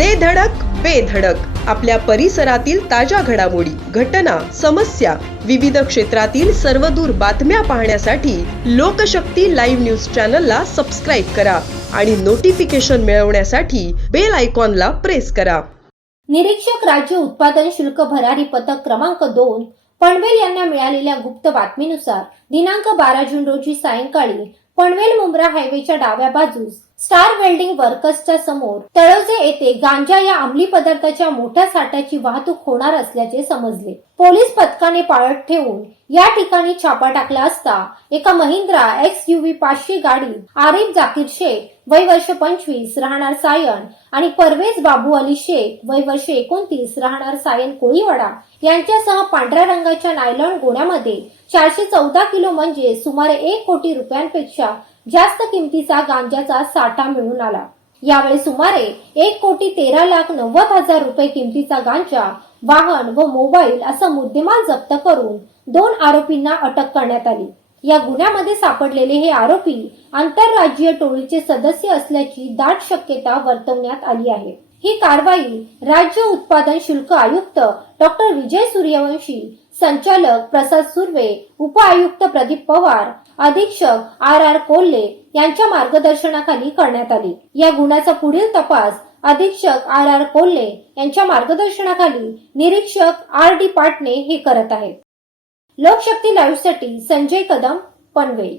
दे धडक बेधडक आपल्या परिसरातील ताज्या घडामोडी घटना समस्या विविध क्षेत्रातील सर्वदूर बातम्या पाहण्यासाठी लोकशक्ती लाईव्ह न्यूज चॅनलला सबस्क्राईब करा आणि नोटिफिकेशन मिळवण्यासाठी बेल आयकॉनला प्रेस करा. निरीक्षक राज्य उत्पादन शुल्क भरारी पथक क्रमांक दोन पनवेल यांना मिळालेल्या गुप्त बातमीनुसार दिनांक बारा जून रोजी सायंकाळी पनवेल मुंब्रा हायवेच्या डाव्या बाजूस स्टार वेल्डिंग वर्कर्सच्या समोर तळोजे येथे गांजा या अंमली पदार्थाच्या मोठ्या साठ्याची वाहतूक होणार असल्याचे समजले. पोलीस पथकाने पाळत ठेवून या ठिकाणी छापा टाकला असता एका महिंद्रा एक्स युव्ही पाचशे गाडी आरिफ जाकीर शेख वय वर्ष पंचवीस राहणार सायन आणि परवेज बाबू अली शेख वय वर्ष एकोणतीस राहणार सायन कोळीवाडा यांच्यासह पांढऱ्या रंगाच्या नायलॉन गोण्यामध्ये चारशे चौदा किलो म्हणजे सुमारे एक कोटी रुपयांपेक्षा जास्त किमतीचा गांजाचा साठा मिळून आला. यावेळी सुमारे एक कोटी तेरा लाख नव्वद हजार रुपये किमतीचा गांजा वाहन व मोबाईल असा मुद्देमाल जप्त करून दोन आरोपींना अटक करण्यात आली. या गुन्ह्यामध्ये सापडलेले हे आरोपी आंतरराज्यीय टोळीचे सदस्य असल्याची दाट शक्यता वर्तवण्यात आली आहे. ही कारवाई राज्य उत्पादन शुल्क आयुक्त डॉक्टर विजय सूर्यवंशी संचालक प्रसाद सुर्वे उपआयुक्त प्रदीप पवार अधीक्षक आर आर कोल्हे यांच्या मार्गदर्शनाखाली करण्यात आली. या गुन्ह्याचा पुढील तपास अधीक्षक आर आर कोल्हे यांच्या मार्गदर्शनाखाली निरीक्षक आर डी पाटणे हे करत आहेत. लोकशक्ती लाईव्हसाठी संजय कदम पनवेल.